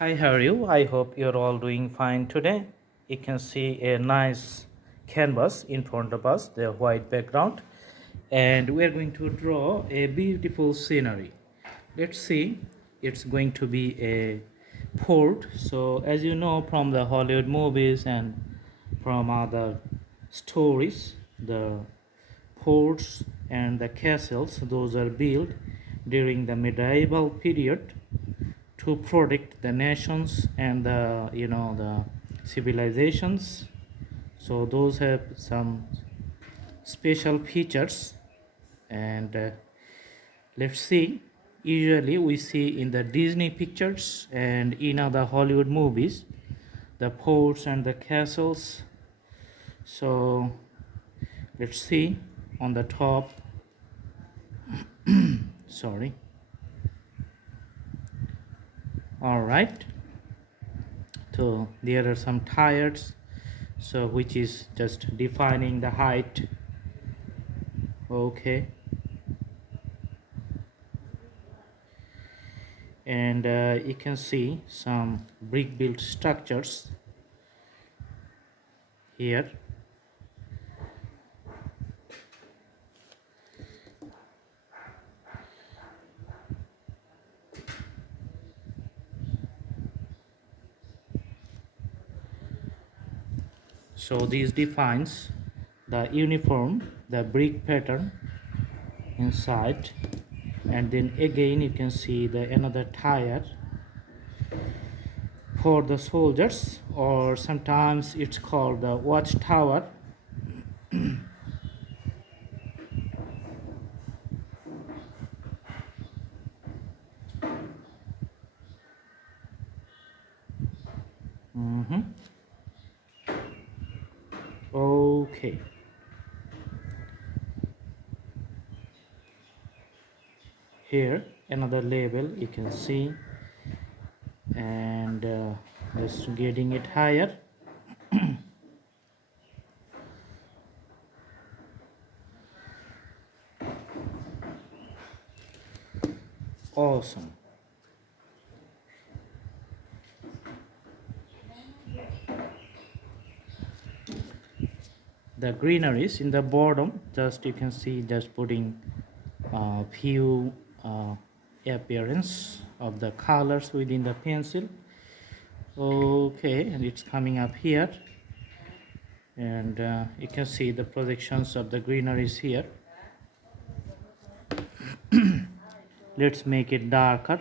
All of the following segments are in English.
Hi, how are you? I hope you're all doing fine today. You can see a nice canvas in front of us, the white background, and we're going to draw a beautiful scenery. Let's see, it's going to be a port. So, as you know from the Hollywood movies and from other stories, the forts and the castles, those are built during the medieval period to protect the nations and the civilizations. So those have some special features. And let's see, usually we see in the Disney pictures and in other Hollywood movies the forts and the castles. So let's see on the top. Sorry. All right, so there are some tires, so which is just defining the height. Okay, and you can see some brick built structures here. So this defines the uniform, the brick pattern inside, and then again you can see the another tire for the soldiers, or sometimes it's called the watchtower. Mhm. Okay, here another label you can see, and just getting it higher. Awesome. The greeneries in the bottom, just you can see, just putting a few appearance of the colors within the pencil. Okay, and it's coming up here, and you can see the projections of the greeneries here. Let's make it darker.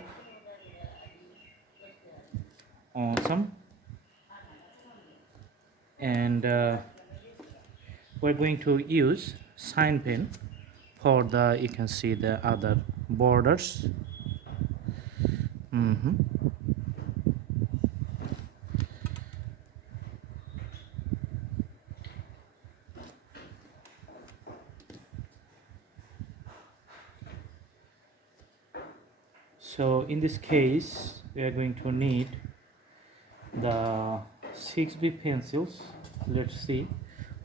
Awesome. And we're going to use sign pen for the, you can see the other borders. So in this case we are going to need the 6B pencils. Let's see,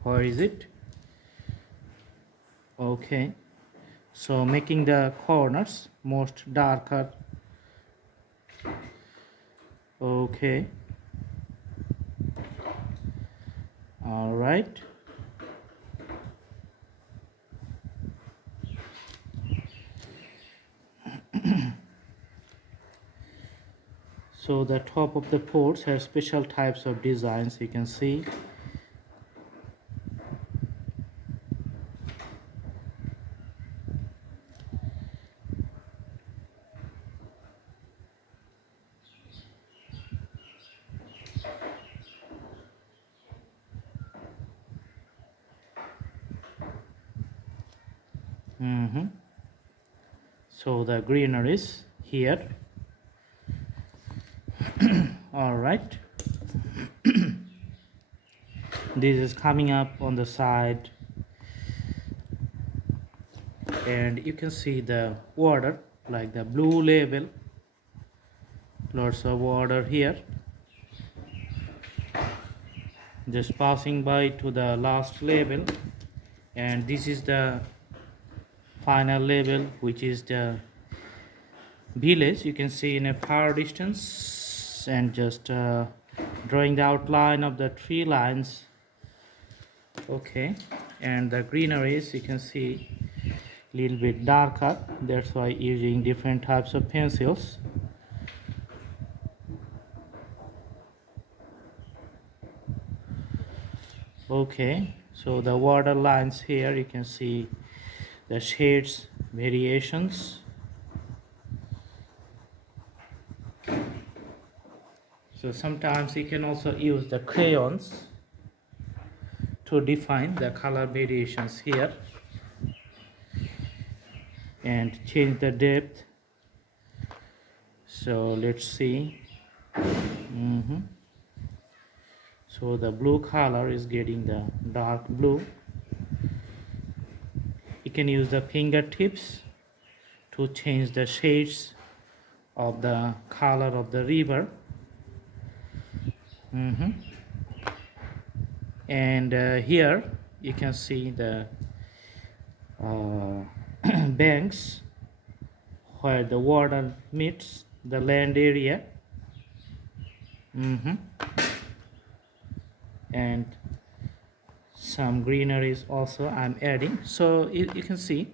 where is it? Okay, so making the corners most darker. Okay, all right. So the top of the ports have special types of designs, you can see. So the greeneries here. All right, this is coming up on the side, and you can see the water, like the blue label, lots of water here. Just passing by to the last label, and this is the final label, which is the village. You can see in a far distance. and just drawing the outline of the tree lines. Okay, and the greeneries you can see a little bit darker, that's why using different types of pencils. Okay, so the water lines here you can see the shades variations. So sometimes you can also use the crayons to define the color variations here and change the depth. So let's see. So the blue color is getting the dark blue. You can use the fingertips to change the shades of the color of the river. And here you can see the banks where the water meets the land area. And some greeneries also I'm adding. So you can see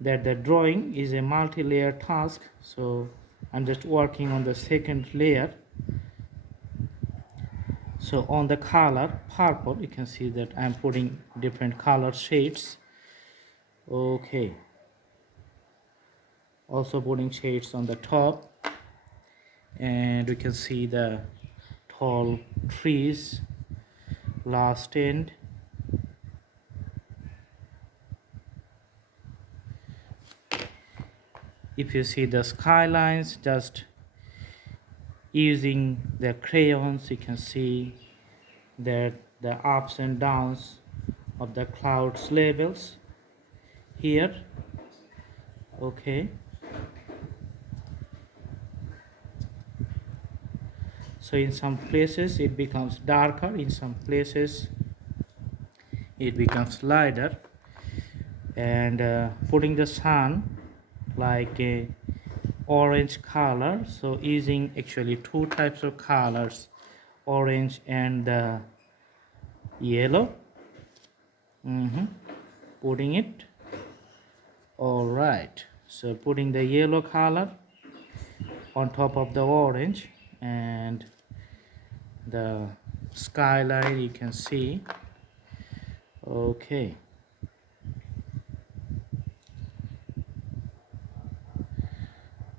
that the drawing is a multi-layer task, so I'm just working on the second layer. So on the color purple you can see that I'm putting different color shades. Okay, also putting shades on the top, and we can see the tall trees last end. If you see the skylines, just using the crayons you can see that the ups and downs of the clouds levels here. Okay, so in some places it becomes darker, in some places it becomes lighter, and putting the sun like a orange color, so using actually two types of colors, orange and yellow. Putting it. All right, so putting the yellow color on top of the orange, and the skyline you can see. Okay,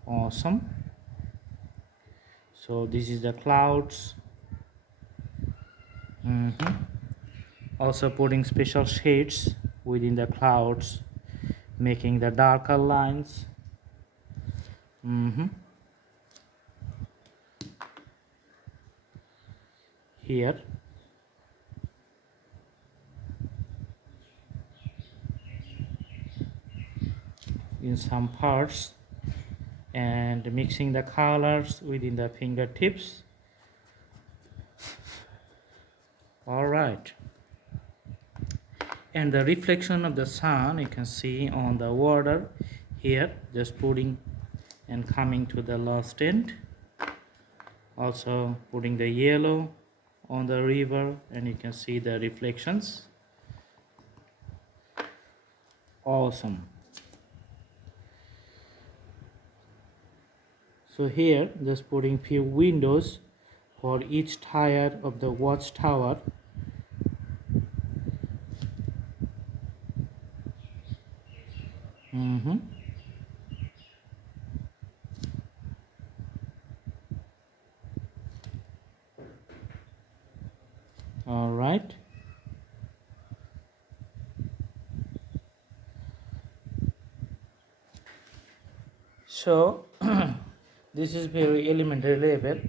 awesome. So this is the clouds. Also putting special shades within the clouds, making the darker lines. Here in some parts, and mixing the colors within the fingertips. All right, and the reflection of the sun you can see on the water here, just putting and coming to the last end. Also putting the yellow on the river, and you can see the reflections. Awesome. So here just putting few windows for each tier of the watchtower. All right, so this is very elementary level.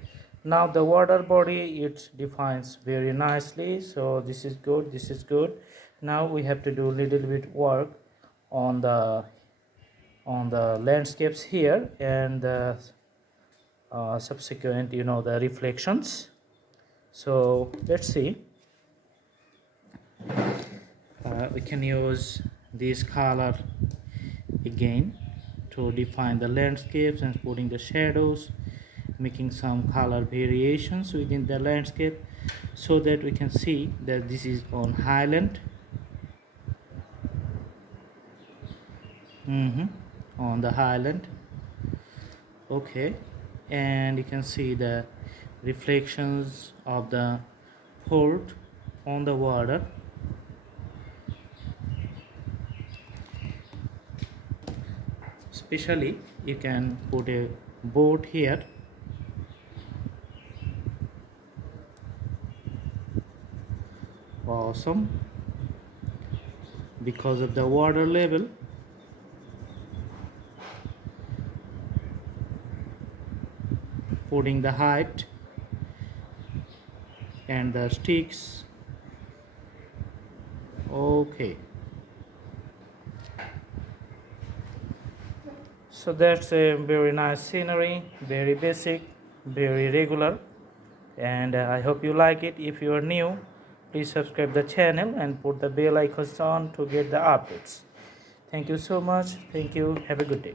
Now the water body, it defines very nicely, so this is good, this is good. Now we have to do a little bit work on the landscapes here, and the subsequent the reflections. So let's see. We can use this color again to define the landscapes and putting the shadows making some color variations within the landscape so that we can see that this is on highland. On the highland. Okay, and you can see the reflections of the port on the water. Especially you can put a boat here. Awesome. Because of the water level, putting the height and the sticks. Okay, so that's a very nice scenery, very basic, very regular, and I hope you like it. If you are new, please subscribe the channel and put the bell icon on to get the updates. Thank you so much. Thank you. Have a good day.